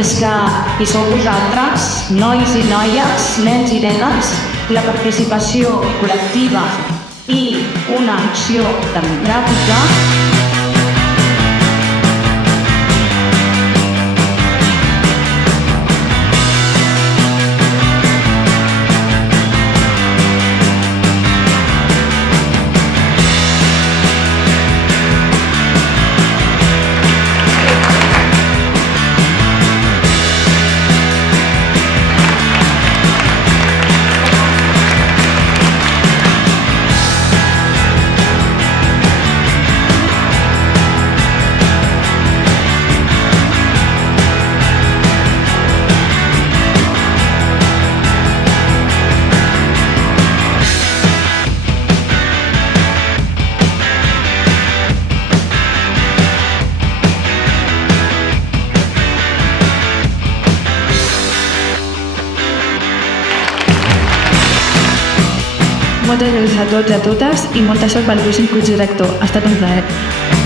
és que hi sou vosaltres, nois i noies, nens i nenes, la participació col·lectiva i una acció democràtica Moltes gràcies a tots i a totes i molta sort pel pròxim curs director. Ha estat un plaer.